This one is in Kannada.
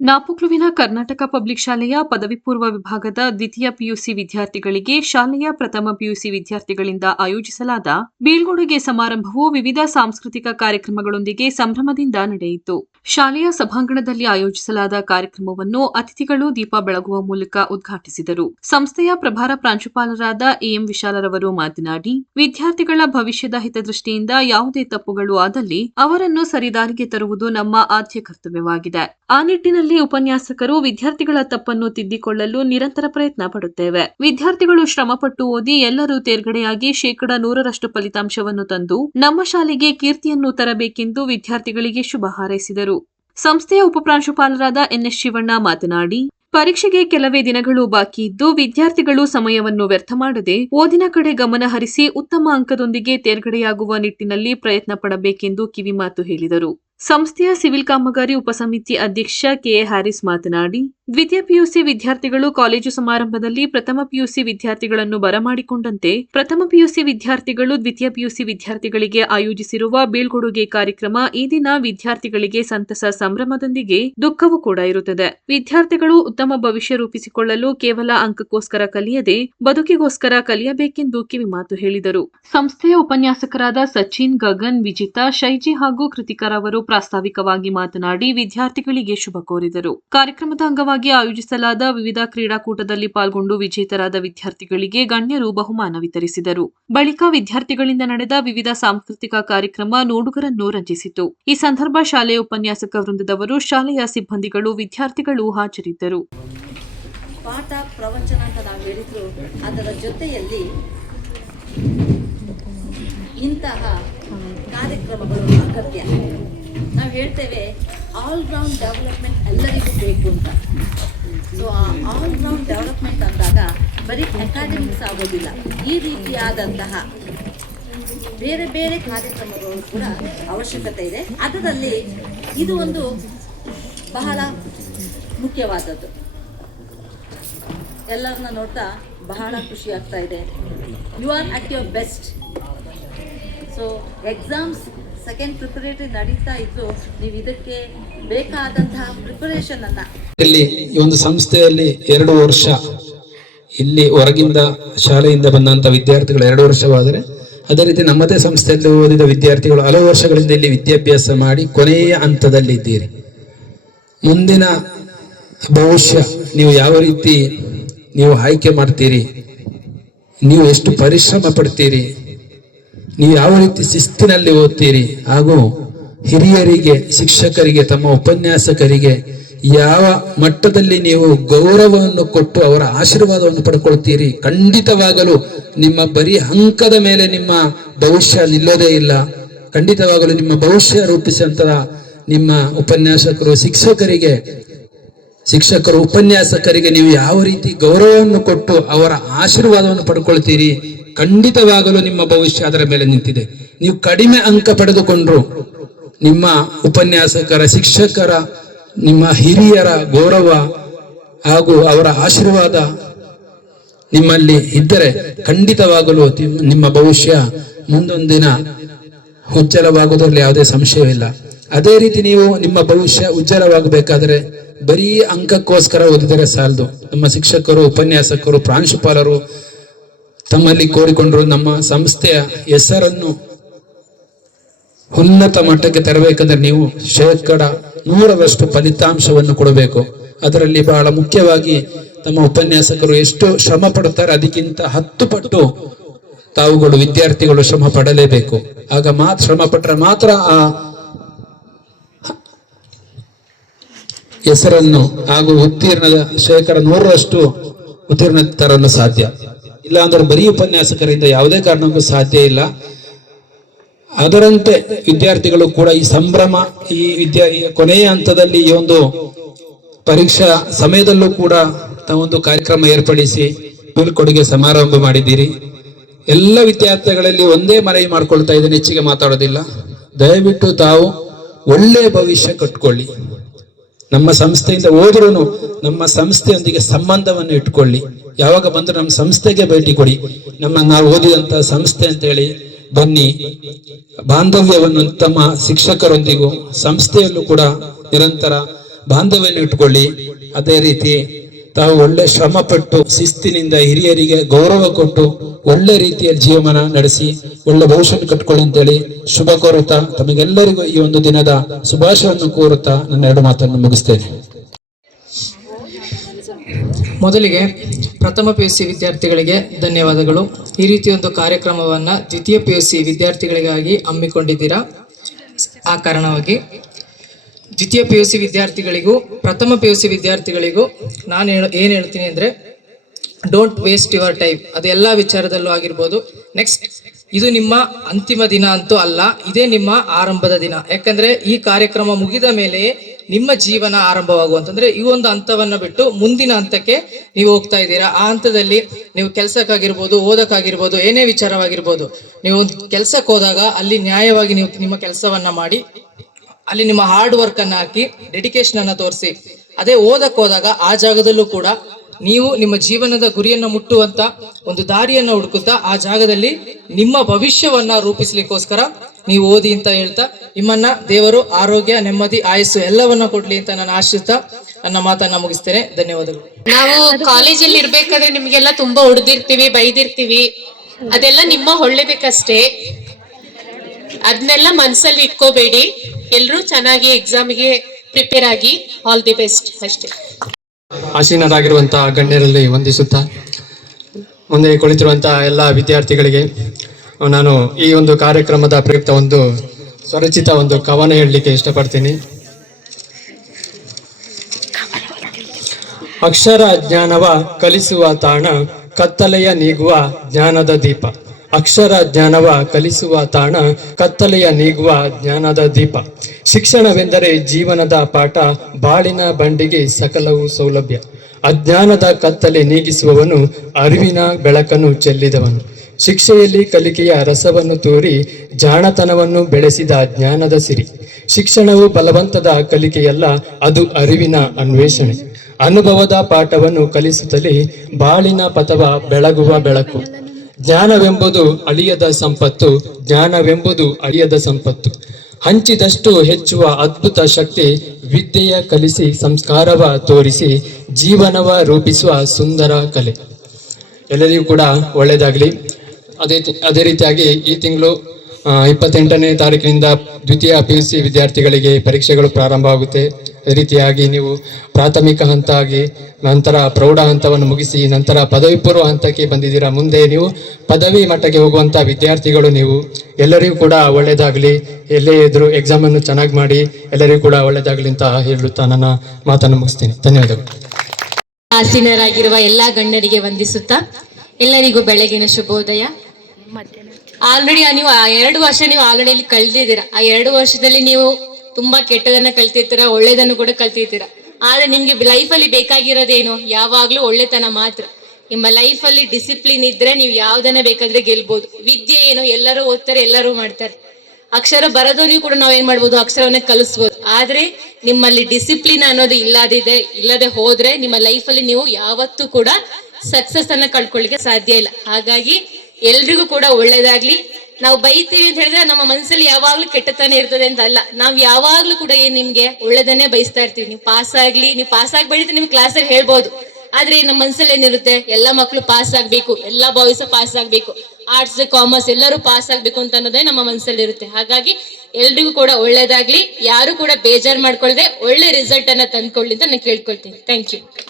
ನಾಪುಕ್ಲುವಿನ ಕರ್ನಾಟಕ ಪಬ್ಲಿಕ್ ಶಾಲೆಯ ಪದವಿ ಪೂರ್ವ ವಿಭಾಗದ ದ್ವಿತೀಯ ಪಿಯುಸಿ ವಿದ್ಯಾರ್ಥಿಗಳಿಗೆ ಶಾಲೆಯ ಪ್ರಥಮ ಪಿಯುಸಿ ವಿದ್ಯಾರ್ಥಿಗಳಿಂದ ಆಯೋಜಿಸಲಾದ ಬೀಳ್ಗೊಡುಗೆ ಸಮಾರಂಭವು ವಿವಿಧ ಸಾಂಸ್ಕೃತಿಕ ಕಾರ್ಯಕ್ರಮಗಳೊಂದಿಗೆ ಸಂಭ್ರಮದಿಂದ ನಡೆಯಿತು. ಶಾಲೆಯ ಸಭಾಂಗಣದಲ್ಲಿ ಆಯೋಜಿಸಲಾದ ಕಾರ್ಯಕ್ರಮವನ್ನು ಅತಿಥಿಗಳು ದೀಪ ಬೆಳಗುವ ಮೂಲಕ ಉದ್ಘಾಟಿಸಿದರು. ಸಂಸ್ಥೆಯ ಪ್ರಭಾರ ಪ್ರಾಂಶುಪಾಲರಾದ ಎಎಂ ವಿಶಾಲರವರು ಮಾತನಾಡಿ, ವಿದ್ಯಾರ್ಥಿಗಳ ಭವಿಷ್ಯದ ಹಿತದೃಷ್ಟಿಯಿಂದ ಯಾವುದೇ ತಪ್ಪುಗಳು ಆದಲ್ಲಿ ಅವರನ್ನು ಸರಿದಾರಿಗೆ ತರುವುದು ನಮ್ಮ ಆದ್ಯ ಕರ್ತವ್ಯವಾಗಿದೆ. ಆ ನಿಟ್ಟಿನಲ್ಲಿ ಉಪನ್ಯಾಸಕರು ವಿದ್ಯಾರ್ಥಿಗಳ ತಪ್ಪನ್ನು ತಿದ್ದಿಕೊಳ್ಳಲು ನಿರಂತರ ಪ್ರಯತ್ನ ಪಡುತ್ತೇವೆ. ವಿದ್ಯಾರ್ಥಿಗಳು ಶ್ರಮಪಟ್ಟು ಓದಿ ಎಲ್ಲರೂ ತೇರ್ಗಡೆಯಾಗಿ ಶೇಕಡ ನೂರರಷ್ಟು ಫಲಿತಾಂಶವನ್ನು ತಂದು ನಮ್ಮ ಶಾಲೆಗೆ ಕೀರ್ತಿಯನ್ನು ತರಬೇಕೆಂದು ವಿದ್ಯಾರ್ಥಿಗಳಿಗೆ ಶುಭ ಹಾರೈಸಿದರು. ಸಂಸ್ಥೆಯ ಉಪಪ್ರಾಂಶುಪಾಲರಾದ ಎನ್ಎಸ್ ಶಿವಣ್ಣ ಮಾತನಾಡಿ, ಪರೀಕ್ಷೆಗೆ ಕೆಲವೇ ದಿನಗಳು ಬಾಕಿ ಇದ್ದು ವಿದ್ಯಾರ್ಥಿಗಳು ಸಮಯವನ್ನು ವ್ಯರ್ಥ ಮಾಡದೆ ಓದಿನ ಕಡೆ ಗಮನ ಹರಿಸಿ ಉತ್ತಮ ಅಂಕದೊಂದಿಗೆ ತೇರ್ಗಡೆಯಾಗುವ ನಿಟ್ಟಿನಲ್ಲಿ ಪ್ರಯತ್ನ ಪಡಬೇಕೆಂದು ಕಿವಿಮಾತು ಹೇಳಿದರು. ಸಂಸ್ಥೆಯ ಸಿವಿಲ್ ಕಾಮಗಾರಿ ಉಪಸಮಿತಿ ಅಧ್ಯಕ್ಷ ಕೆಎ ಹ್ಯಾರಿಸ್ ಮಾತನಾಡಿ, ದ್ವಿತೀಯ ಪಿಯುಸಿ ವಿದ್ಯಾರ್ಥಿಗಳು ಕಾಲೇಜು ಸಮಾರಂಭದಲ್ಲಿ ಪ್ರಥಮ ಪಿಯುಸಿ ವಿದ್ಯಾರ್ಥಿಗಳನ್ನು ಬರಮಾಡಿಕೊಂಡಂತೆ, ಪ್ರಥಮ ಪಿಯುಸಿ ವಿದ್ಯಾರ್ಥಿಗಳು ದ್ವಿತೀಯ ಪಿಯುಸಿ ವಿದ್ಯಾರ್ಥಿಗಳಿಗೆ ಆಯೋಜಿಸಿರುವ ಬೀಳ್ಕೊಡುಗೆ ಕಾರ್ಯಕ್ರಮ ಈ ದಿನ ವಿದ್ಯಾರ್ಥಿಗಳಿಗೆ ಸಂತಸ ಸಂಭ್ರಮದೊಂದಿಗೆ ದುಃಖವೂ ಕೂಡ ಇರುತ್ತದೆ. ವಿದ್ಯಾರ್ಥಿಗಳು ಉತ್ತಮ ಭವಿಷ್ಯ ರೂಪಿಸಿಕೊಳ್ಳಲು ಕೇವಲ ಅಂಕಕ್ಕೋಸ್ಕರ ಕಲಿಯದೆ, ಬದುಕಿಗೋಸ್ಕರ ಕಲಿಯಬೇಕೆಂದು ಕಿವಿಮಾತು ಹೇಳಿದರು. ಸಂಸ್ಥೆಯ ಉಪನ್ಯಾಸಕರಾದ ಸಚಿನ್ ಗಗನ್, ವಿಜಿತಾ, ಶೈಜಿ ಹಾಗೂ ಕೃತಿಕರವರು ಪ್ರಾಸ್ತಾವಿಕವಾಗಿ ಮಾತನಾಡಿ ವಿದ್ಯಾರ್ಥಿಗಳಿಗೆ ಶುಭ ಕೋರಿದರು. ಕಾರ್ಯಕ್ರಮದ ಅಂಗವಾಗಿ ಆಯೋಜಿಸಲಾದ ವಿವಿಧ ಕ್ರೀಡಾಕೂಟದಲ್ಲಿ ಪಾಲ್ಗೊಂಡು ವಿಜೇತರಾದ ವಿದ್ಯಾರ್ಥಿಗಳಿಗೆ ಗಣ್ಯರು ಬಹುಮಾನ ವಿತರಿಸಿದರು. ಬಳಿಕ ವಿದ್ಯಾರ್ಥಿಗಳಿಂದ ನಡೆದ ವಿವಿಧ ಸಾಂಸ್ಕೃತಿಕ ಕಾರ್ಯಕ್ರಮ ನೋಡುಗರನ್ನು ರಂಜಿಸಿತು. ಈ ಸಂದರ್ಭ ಶಾಲೆಯ ಉಪನ್ಯಾಸಕ ವೃಂದದವರು, ಶಾಲೆಯ ಸಿಬ್ಬಂದಿಗಳು, ವಿದ್ಯಾರ್ಥಿಗಳು ಹಾಜರಿದ್ದರು. ಪಾಠ ಪ್ರವಚನ ಅಂತ ನಾವು ಹೇಳಿದ್ರು. ಅದರ ಜೊತೆಯಲ್ಲಿ ಇಂತಹ ಕಾರ್ಯಕ್ರಮಗಳು ಅಗತ್ಯ. ನಾವು ಹೇಳ್ತೇವೆ ಆಲ್ ರೌಂಡ್ ಡೆವಲಪ್ಮೆಂಟ್ ಎಲ್ಲರಿಗೂ ಬೇಕು ಅಂತ. ಸೊ ಆ ಆಲ್ ರೌಂಡ್ ಡೆವಲಪ್ಮೆಂಟ್ ಅಂದಾಗ ಬರೀ ಅಕಾಡೆಮಿಕ್ಸ್ ಆಗೋದಿಲ್ಲ, ಈ ರೀತಿಯಾದಂತಹ ಬೇರೆ ಬೇರೆ ಕಾರ್ಯಕ್ರಮಗಳು ಕೂಡ ಅವಶ್ಯಕತೆ ಇದೆ. ಅದರಲ್ಲಿ ಇದು ಒಂದು ಬಹಳ ಮುಖ್ಯವಾದದ್ದು. ಎಲ್ಲರನ್ನ ನೋಡ್ತಾ ಬಹಳ ಖುಷಿ ಆಗ್ತಾ ಇದೆ. You are at your best so exams second preparatory ನಡೀತಾ ಇದ್ರು ನೀವು ಇದಕ್ಕೆ ಬೇಕಾದಂತಹ ಪ್ರಿಪರೇಷನನ್ನು ಇಲ್ಲಿ ಈ ಒಂದು ಸಂಸ್ಥೆಯಲ್ಲಿ ಎರಡು ವರ್ಷ ಇಲ್ಲಿ ಹೊರಗಿಂದ ಶಾಲೆಯಿಂದ ಬಂದಂತ ವಿದ್ಯಾರ್ಥಿಗಳು ಎರಡು ವರ್ಷವಾದರೆ ಅದೇ ರೀತಿ ನಮ್ಮದೇ ಸಂಸ್ಥೆಯಲ್ಲಿ ಓದಿದ ವಿದ್ಯಾರ್ಥಿಗಳು ಹಲವು ವರ್ಷಗಳಿಂದ ಇಲ್ಲಿ ವಿದ್ಯಾಭ್ಯಾಸ ಮಾಡಿ ಕೊನೆಯ ಹಂತದಲ್ಲಿ ಇದ್ದೀರಿ. ಮುಂದಿನ ಭವಿಷ್ಯ ನೀವು ಯಾವ ರೀತಿ ನೀವು ಆಯ್ಕೆ ಮಾಡ್ತೀರಿ, ನೀವು ಎಷ್ಟು ಪರಿಶ್ರಮ ಪಡ್ತೀರಿ ನೀವು ಯಾವ ರೀತಿ ಶಿಸ್ತಿನಲ್ಲಿ ಓದ್ತೀರಿ? ಹಾಗೂ ಹಿರಿಯರಿಗೆ, ಶಿಕ್ಷಕರಿಗೆ, ತಮ್ಮ ಉಪನ್ಯಾಸಕರಿಗೆ ಯಾವ ಮಟ್ಟದಲ್ಲಿ ನೀವು ಗೌರವವನ್ನು ಕೊಟ್ಟು ಅವರ ಆಶೀರ್ವಾದವನ್ನು ಪಡ್ಕೊಳ್ತೀರಿ? ಖಂಡಿತವಾಗಲು ನಿಮ್ಮ ಬರೀ ಅಂಕದ ಮೇಲೆ ನಿಮ್ಮ ಭವಿಷ್ಯ ನಿಲ್ಲೋದೇ ಇಲ್ಲ. ಖಂಡಿತವಾಗಲು ನಿಮ್ಮ ಭವಿಷ್ಯ ರೂಪಿಸಿದಂತಹ ನಿಮ್ಮ ಉಪನ್ಯಾಸಕರು, ಶಿಕ್ಷಕರಿಗೆ, ಶಿಕ್ಷಕರು, ಉಪನ್ಯಾಸಕರಿಗೆ ನೀವು ಯಾವ ರೀತಿ ಗೌರವವನ್ನು ಕೊಟ್ಟು ಅವರ ಆಶೀರ್ವಾದವನ್ನು ಪಡ್ಕೊಳ್ತೀರಿ? ಖಂಡಿತವಾಗಲು ನಿಮ್ಮ ಭವಿಷ್ಯ ಅದರ ಮೇಲೆ ನಿಂತಿದೆ. ನೀವು ಕಡಿಮೆ ಅಂಕ ಪಡೆದುಕೊಂಡ್ರು ನಿಮ್ಮ ಉಪನ್ಯಾಸಕರ, ಶಿಕ್ಷಕರ, ನಿಮ್ಮ ಹಿರಿಯರ ಗೌರವ ಹಾಗೂ ಅವರ ಆಶೀರ್ವಾದ ನಿಮ್ಮಲ್ಲಿ ಇದ್ದರೆ ಖಂಡಿತವಾಗಲು ನಿಮ್ಮ ಭವಿಷ್ಯ ಮುಂದೊಂದಿನ ಉಜ್ವಲವಾಗುವುದರಲ್ಲಿ ಯಾವುದೇ ಸಂಶಯವಿಲ್ಲ. ಅದೇ ರೀತಿ ನೀವು ನಿಮ್ಮ ಭವಿಷ್ಯ ಉಜ್ವಲವಾಗಬೇಕಾದರೆ ಬರೀ ಅಂಕಕ್ಕೋಸ್ಕರ ಓದಿದರೆ ಸಾಲದು. ನಮ್ಮ ಶಿಕ್ಷಕರು, ಉಪನ್ಯಾಸಕರು, ಪ್ರಾಂಶುಪಾಲರು ತಮ್ಮಲ್ಲಿ ಕೋರಿಕೊಂಡರು ನಮ್ಮ ಸಂಸ್ಥೆಯ ಹೆಸರನ್ನು ಉನ್ನತ ಮಟ್ಟಕ್ಕೆ ತರಬೇಕಂದ್ರೆ ನೀವು ಶೇಕಡ ನೂರರಷ್ಟು ಫಲಿತಾಂಶವನ್ನು ಕೊಡಬೇಕು. ಅದರಲ್ಲಿ ಬಹಳ ಮುಖ್ಯವಾಗಿ ತಮ್ಮ ಉಪನ್ಯಾಸಕರು ಎಷ್ಟು ಶ್ರಮ ಪಡ್ತಾರೆ, ಅದಕ್ಕಿಂತ ಹತ್ತು ಪಟ್ಟು ತಾವುಗಳು ವಿದ್ಯಾರ್ಥಿಗಳು ಶ್ರಮ ಪಡಲೇಬೇಕು. ಆಗ ಮಾತ್ರ ಶ್ರಮ ಪಟ್ಟರೆ ಮಾತ್ರ ಆ ಹೆಸರನ್ನು ಹಾಗೂ ಉತ್ತೀರ್ಣದ ಶೇಕಡ ನೂರರಷ್ಟು ಉತ್ತೀರ್ಣ ತರಲು ಸಾಧ್ಯ. ಇಲ್ಲ ಅಂದ್ರೆ ಬರೀ ಉಪನ್ಯಾಸಕರಿಂದ ಯಾವುದೇ ಕಾರಣಕ್ಕೂ ಸಾಧ್ಯ ಇಲ್ಲ. ಅದರಂತೆ ವಿದ್ಯಾರ್ಥಿಗಳು ಕೂಡ ಈ ಸಂಭ್ರಮ, ಈ ವಿದ್ಯಾ ಕೊನೆಯ ಹಂತದಲ್ಲಿ ಈ ಒಂದು ಪರೀಕ್ಷಾ ಸಮಯದಲ್ಲೂ ಕೂಡ ತಾವೊಂದು ಕಾರ್ಯಕ್ರಮ ಏರ್ಪಡಿಸಿ ಬೀಳ್ಕೊಡುಗೆ ಸಮಾರಂಭ ಮಾಡಿದ್ದೀರಿ. ಎಲ್ಲ ವಿದ್ಯಾರ್ಥಿಗಳಲ್ಲಿ ಒಂದೇ ಮನವಿ ಮಾಡ್ಕೊಳ್ತಾ ಇದ್ದೀನಿ, ಹೆಚ್ಚಿಗೆ ಮಾತಾಡೋದಿಲ್ಲ. ದಯವಿಟ್ಟು ತಾವು ಒಳ್ಳೆಯ ಭವಿಷ್ಯ ಕಟ್ಕೊಳ್ಳಿ. ನಮ್ಮ ಸಂಸ್ಥೆಯಿಂದ ಹೋದ್ರೂ ನಮ್ಮ ಸಂಸ್ಥೆಯೊಂದಿಗೆ ಸಂಬಂಧವನ್ನು ಇಟ್ಕೊಳ್ಳಿ. ಯಾವಾಗ ಬಂದ್ರೆ ನಮ್ಮ ಸಂಸ್ಥೆಗೆ ಭೇಟಿ ಕೊಡಿ. ನಮ್ಮ ನಾವು ಓದಿದಂತ ಸಂಸ್ಥೆ ಅಂತ ಹೇಳಿ ಬನ್ನಿ. ಬಾಂಧವ್ಯವನ್ನು ತಮ್ಮ ಶಿಕ್ಷಕರೊಂದಿಗೂ, ಸಂಸ್ಥೆಯಲ್ಲೂ ಕೂಡ ನಿರಂತರ ಬಾಂಧವ್ಯವನ್ನು ಇಟ್ಕೊಳ್ಳಿ. ಅದೇ ರೀತಿ ತಾವು ಒಳ್ಳೆ ಶ್ರಮ ಪಟ್ಟು ಶಿಸ್ತಿನಿಂದ ಹಿರಿಯರಿಗೆ ಗೌರವ ಕೊಟ್ಟು ಒಳ್ಳೆ ರೀತಿಯ ಜೀವನ ನಡೆಸಿ, ಒಳ್ಳೆ ಭವಿಷ್ಯ ಕಟ್ಕೊಳ್ಳಿ ಅಂತೇಳಿ ಶುಭ ಕೋರುತ್ತಾ, ತಮಗೆಲ್ಲರಿಗೂ ಈ ಒಂದು ದಿನದ ಶುಭಾಶಯವನ್ನು ಕೋರುತ್ತಾ ನನ್ನ ಎರಡು ಮಾತನ್ನು ಮುಗಿಸ್ತೇನೆ. ಮೊದಲಿಗೆ ಪ್ರಥಮ ಪಿ ಯು ಸಿ ವಿದ್ಯಾರ್ಥಿಗಳಿಗೆ ಧನ್ಯವಾದಗಳು. ಈ ರೀತಿ ಒಂದು ಕಾರ್ಯಕ್ರಮವನ್ನು ದ್ವಿತೀಯ ಪಿ ಯು ಸಿ ವಿದ್ಯಾರ್ಥಿಗಳಿಗಾಗಿ ಹಮ್ಮಿಕೊಂಡಿದ್ದೀರಾ? ಆ ಕಾರಣವಾಗಿ ದ್ವಿತೀಯ ಪಿ ಯು ಸಿ ವಿದ್ಯಾರ್ಥಿಗಳಿಗೂ, ಪ್ರಥಮ ಪಿ ಯು ಸಿ ವಿದ್ಯಾರ್ಥಿಗಳಿಗೂ ನಾನು ಹೇಳ, ಏನು ಹೇಳ್ತೀನಿ ಅಂದರೆ ಡೋಂಟ್ ವೇಸ್ಟ್ ಯುವರ್ ಟೈಮ್ ಅದು ಎಲ್ಲ ವಿಚಾರದಲ್ಲೂ ಆಗಿರ್ಬೋದು. ನೆಕ್ಸ್ಟ್ ಇದು ನಿಮ್ಮ ಅಂತಿಮ ದಿನ ಅಂತೂ ಅಲ್ಲ, ಇದೇ ನಿಮ್ಮ ಆರಂಭದ ದಿನ. ಯಾಕಂದರೆ ಈ ಕಾರ್ಯಕ್ರಮ ಮುಗಿದ ಮೇಲೆ ನಿಮ್ಮ ಜೀವನ ಆರಂಭವಾಗುವಂತಂದ್ರೆ ಈ ಒಂದು ಹಂತವನ್ನು ಬಿಟ್ಟು ಮುಂದಿನ ಹಂತಕ್ಕೆ ನೀವು ಹೋಗ್ತಾ ಇದ್ದೀರಾ. ಆ ಹಂತದಲ್ಲಿ ನೀವು ಕೆಲಸಕ್ಕಾಗಿರ್ಬೋದು, ಓದಕ್ಕಾಗಿರ್ಬೋದು, ಏನೇ ವಿಚಾರವಾಗಿರ್ಬೋದು, ನೀವು ಒಂದು ಕೆಲಸಕ್ಕೆ ಹೋದಾಗ ಅಲ್ಲಿ ನ್ಯಾಯವಾಗಿ ನೀವು ನಿಮ್ಮ ಕೆಲಸವನ್ನ ಮಾಡಿ ಅಲ್ಲಿ ನಿಮ್ಮ ಹಾರ್ಡ್ ವರ್ಕ್ ಅನ್ನ ಹಾಕಿ ಡೆಡಿಕೇಶನ್ ಅನ್ನ ತೋರಿಸಿ. ಅದೇ ಓದಕ್ ಹೋದಾಗ ಆ ಜಾಗದಲ್ಲೂ ಕೂಡ ನೀವು ನಿಮ್ಮ ಜೀವನದ ಗುರಿಯನ್ನ ಮುಟ್ಟುವಂತ ಒಂದು ದಾರಿಯನ್ನ ಹುಡುಕುತ್ತಾ ಆ ಜಾಗದಲ್ಲಿ ನಿಮ್ಮ ಭವಿಷ್ಯವನ್ನ ರೂಪಿಸ್ಲಿಕ್ಕೋಸ್ಕರ ನೀವು ಓದಿ ಅಂತ ಹೇಳ್ತಾ, ನಿಮ್ಮನ್ನ ದೇವರು, ಆರೋಗ್ಯ, ನೆಮ್ಮದಿ, ಆಯಸ್ಸು ಎಲ್ಲವನ್ನ ಕೊಡ್ಲಿ ಅಂತ ನಾನು ಆಶಿಸ್ತಾ ನನ್ನ ಮಾತನ್ನ ಮುಗಿಸ್ತೇನೆ. ಧನ್ಯವಾದಗಳು. ನಾವು ಕಾಲೇಜಲ್ಲಿ ಇರ್ಬೇಕಾದ್ರೆ ನಿಮ್ಗೆಲ್ಲ ತುಂಬಾ ಹೊಡೆದಿರ್ತೀವಿ, ಬೈದಿರ್ತೀವಿ. ಅದೆಲ್ಲ ನಿಮ್ಮ ಒಳ್ಳೇದಕ್ಕಷ್ಟೇ ಅದನ್ನೆಲ್ಲ ಮನ್ಸಲ್ಲಿ ಇಟ್ಕೋಬೇಡಿ. ಎಲ್ರೂ ಚೆನ್ನಾಗಿ ಎಕ್ಸಾಮಿಗೆ ಪ್ರಿಪೇರ್ ಆಗಿ ಆಲ್ ದಿ ಬೆಸ್ಟ್ ಅಷ್ಟೇ. ಆಸೀನರಾಗಿರುವಂತಹ ಗಣ್ಯರಲ್ಲಿ ವಂದಿಸುತ್ತಾ, ಮುಂದೆ ಕುಳಿತಿರುವಂತಹ ಎಲ್ಲ ವಿದ್ಯಾರ್ಥಿಗಳಿಗೆ, ನಾನು ಈ ಒಂದು ಕಾರ್ಯಕ್ರಮದ ಪ್ರಯುಕ್ತ ಒಂದು ಸ್ವರಚಿತ ಒಂದು ಕವನ ಹೇಳಲಿಕ್ಕೆ ಇಷ್ಟಪಡ್ತೀನಿ. ಅಕ್ಷರ ಜ್ಞಾನವ ಕಲಿಸುವ ತಾಣ ಕತ್ತಲೆಯ ನೀಗುವ ಜ್ಞಾನದ ದೀಪ. ಅಕ್ಷರ ಜ್ಞಾನವ ಕಲಿಸುವ ತಾಣ ಕತ್ತಲೆಯ ನೀಗುವ ಜ್ಞಾನದ ದೀಪ. ಶಿಕ್ಷಣವೆಂದರೆ ಜೀವನದ ಪಾಠ, ಬಾಳಿನ ಬಂಡಿಗೆ ಸಕಲವು ಸೌಲಭ್ಯ. ಅಜ್ಞಾನದ ಕತ್ತಲೆ ನೀಗಿಸುವವನು ಅರಿವಿನ ಬೆಳಕನ್ನು ಚೆಲ್ಲಿದವನು. ಶಿಕ್ಷೆಯಲ್ಲಿ ಕಲಿಕೆಯ ರಸವನ್ನು ತೋರಿ ಜಾಣತನವನ್ನು ಬೆಳೆಸಿದ ಜ್ಞಾನದ ಸಿರಿ. ಶಿಕ್ಷಣವು ಬಲವಂತದ ಕಲಿಕೆಯಲ್ಲ, ಅದು ಅರಿವಿನ ಅನ್ವೇಷಣೆ. ಅನುಭವದ ಪಾಠವನ್ನು ಕಲಿಸುತ್ತಲೇ ಬಾಳಿನ ಪಥವ ಬೆಳಗುವ ಬೆಳಕು. ಜ್ಞಾನವೆಂಬುದು ಅಳಿಯದ ಸಂಪತ್ತು, ಜ್ಞಾನವೆಂಬುದು ಅಳಿಯದ ಸಂಪತ್ತು. ಹಂಚಿದಷ್ಟು ಹೆಚ್ಚುವ ಅದ್ಭುತ ಶಕ್ತಿ ವಿದ್ಯೆಯ ಕಲಿಸಿ, ಸಂಸ್ಕಾರವ ತೋರಿಸಿ, ಜೀವನವ ರೂಪಿಸುವ ಸುಂದರ ಕಲೆ. ಎಲ್ಲರಿಗೂ ಕೂಡ ಒಳ್ಳೆಯದಾಗಲಿ. ಅದೇ ಅದೇ ರೀತಿಯಾಗಿ ಈ ತಿಂಗಳು ಇಪ್ಪತ್ತೆಂಟನೇ ತಾರೀಕಿನಿಂದ ದ್ವಿತೀಯ ಪಿ ಸಿ ವಿದ್ಯಾರ್ಥಿಗಳಿಗೆ ಪರೀಕ್ಷೆಗಳು ಪ್ರಾರಂಭ ಆಗುತ್ತೆ ರೀತಿಯಾಗಿ ನೀವು ಪ್ರಾಥಮಿಕ ಹಂತ ಆಗಿ ನಂತರ ಪ್ರೌಢ ಹಂತವನ್ನು ಮುಗಿಸಿ ನಂತರ ಪದವಿ ಪೂರ್ವ ಹಂತಕ್ಕೆ ಬಂದಿದ್ದೀರಾ ಮುಂದೆ ನೀವು ಪದವಿ ಮಟ್ಟಕ್ಕೆ ಹೋಗುವಂಥ ವಿದ್ಯಾರ್ಥಿಗಳು ನೀವು. ಎಲ್ಲರಿಗೂ ಕೂಡ ಒಳ್ಳೆಯದಾಗಲಿ ಎಲ್ಲೇ ಇದ್ರು ಎಕ್ಸಾಮನ್ನು ಚೆನ್ನಾಗಿ ಮಾಡಿ ಎಲ್ಲರಿಗೂ ಕೂಡ ಒಳ್ಳೆಯದಾಗಲಿ ಅಂತ ಹೇಳುತ್ತಾ ನನ್ನ ಮಾತನ್ನು ಮುಗಿಸ್ತೀನಿ. ಧನ್ಯವಾದಗಳು. ಆಸೀನರಾಗಿರುವ ಎಲ್ಲ ಗಣ್ಯರಿಗೆ ವಂದಿಸುತ್ತಾ ಎಲ್ಲರಿಗೂ ಬೆಳಗಿನ ಶುಭೋದಯ. ಆಲ್ರೆಡಿ ನೀವು ಆ ಎರಡು ವರ್ಷ ನೀವು ಆಲ್ರೆಡಿ ಕಳೆದಿದ್ದೀರಾ ಆ ಎರಡು ವರ್ಷದಲ್ಲಿ ನೀವು ತುಂಬಾ ಕೆಟ್ಟದನ್ನ ಕಲ್ತಿರ್ತೀರ, ಒಳ್ಳೇದನ್ನು ಕೂಡ ಕಲ್ತಿರ್ತೀರ? ಆದ್ರೆ ನಿಮ್ಗೆ ಲೈಫಲ್ಲಿ ಬೇಕಾಗಿರೋದೇನು? ಯಾವಾಗ್ಲೂ ಒಳ್ಳೆತನ ಮಾತ್ರ. ನಿಮ್ಮ ಲೈಫ್ ಅಲ್ಲಿ ಡಿಸಿಪ್ಲಿನ್ ಇದ್ರೆ ನೀವು ಯಾವ್ದನ್ನ ಬೇಕಾದ್ರೆ ಗೆಲ್ಬಹುದು ವಿದ್ಯೆ ಏನು? ಎಲ್ಲರೂ ಓದ್ತಾರೆ, ಎಲ್ಲರೂ ಮಾಡ್ತಾರೆ. ಅಕ್ಷರ ಬರೋದವ್ರಿಗೂ ಕೂಡ ನಾವ್ ಏನ್ ಮಾಡ್ಬೋದು? ಅಕ್ಷರವನ್ನ ಕಲಿಸ್ಬೋದು. ಆದ್ರೆ ನಿಮ್ಮಲ್ಲಿ ಡಿಸಿಪ್ಲಿನ್ ಅನ್ನೋದು ಇಲ್ಲದಿದೆ ಇಲ್ಲದೆ ಹೋದ್ರೆ ನಿಮ್ಮ ಲೈಫ್ ಅಲ್ಲಿ ನೀವು ಯಾವತ್ತೂ ಕೂಡ ಸಕ್ಸಸ್ ಅನ್ನ ಕಳ್ಕೊಳ್ಳಿಕ್ಕೆ ಸಾಧ್ಯ ಇಲ್ಲ. ಹಾಗಾಗಿ ಎಲ್ರಿಗೂ ಕೂಡ ಒಳ್ಳೇದಾಗ್ಲಿ. ನಾವು ಬೈತೀವಿ ಅಂತ ಹೇಳಿದ್ರೆ ನಮ್ಮ ಮನಸ್ಸಲ್ಲಿ ಯಾವಾಗ್ಲೂ ಕೆಟ್ಟತಾನೆ ಇರ್ತದೆ ಅಂತ ಅಲ್ಲ. ನಾವ್ ಯಾವಾಗ್ಲೂ ಕೂಡ ಏನ್ ನಿಮ್ಗೆ ಒಳ್ಳೇದನ್ನೇ ಬಯಸ್ತಾ ಇರ್ತೀವಿ. ನೀವು ಪಾಸ್ ಆಗ್ಲಿ, ನೀವು ಪಾಸ್ ಆಗ್ಬೇಡಿ ನಿಮ್ಗೆ ಕ್ಲಾಸಲ್ಲಿ ಹೇಳ್ಬೋದು. ಆದ್ರೆ ನಮ್ಮ ಮನ್ಸಲ್ಲಿ ಏನಿರುತ್ತೆ? ಎಲ್ಲಾ ಮಕ್ಕಳು ಪಾಸ್ ಆಗ್ಬೇಕು, ಎಲ್ಲಾ ಬಾಯ್ಸ್ ಪಾಸ್ ಆಗ್ಬೇಕು. ಆರ್ಟ್ಸ್ ಕಾಮರ್ಸ್ ಎಲ್ಲರೂ ಪಾಸ್ ಆಗ್ಬೇಕು ಅಂತ ಅನ್ನೋದೇ ನಮ್ಮ ಮನಸ್ಸಲ್ಲಿ ಇರುತ್ತೆ. ಹಾಗಾಗಿ ಎಲ್ರಿಗೂ ಕೂಡ ಒಳ್ಳೇದಾಗ್ಲಿ. ಯಾರು ಕೂಡ ಬೇಜಾರ್ ಮಾಡ್ಕೊಳ್ದೆ ಒಳ್ಳೆ ರಿಸಲ್ಟ್ ಅನ್ನ ತಂದ್ಕೊಳ್ಳಿ ಅಂತ ನಾನು ಕೇಳ್ಕೊಳ್ತೀನಿ. Thank you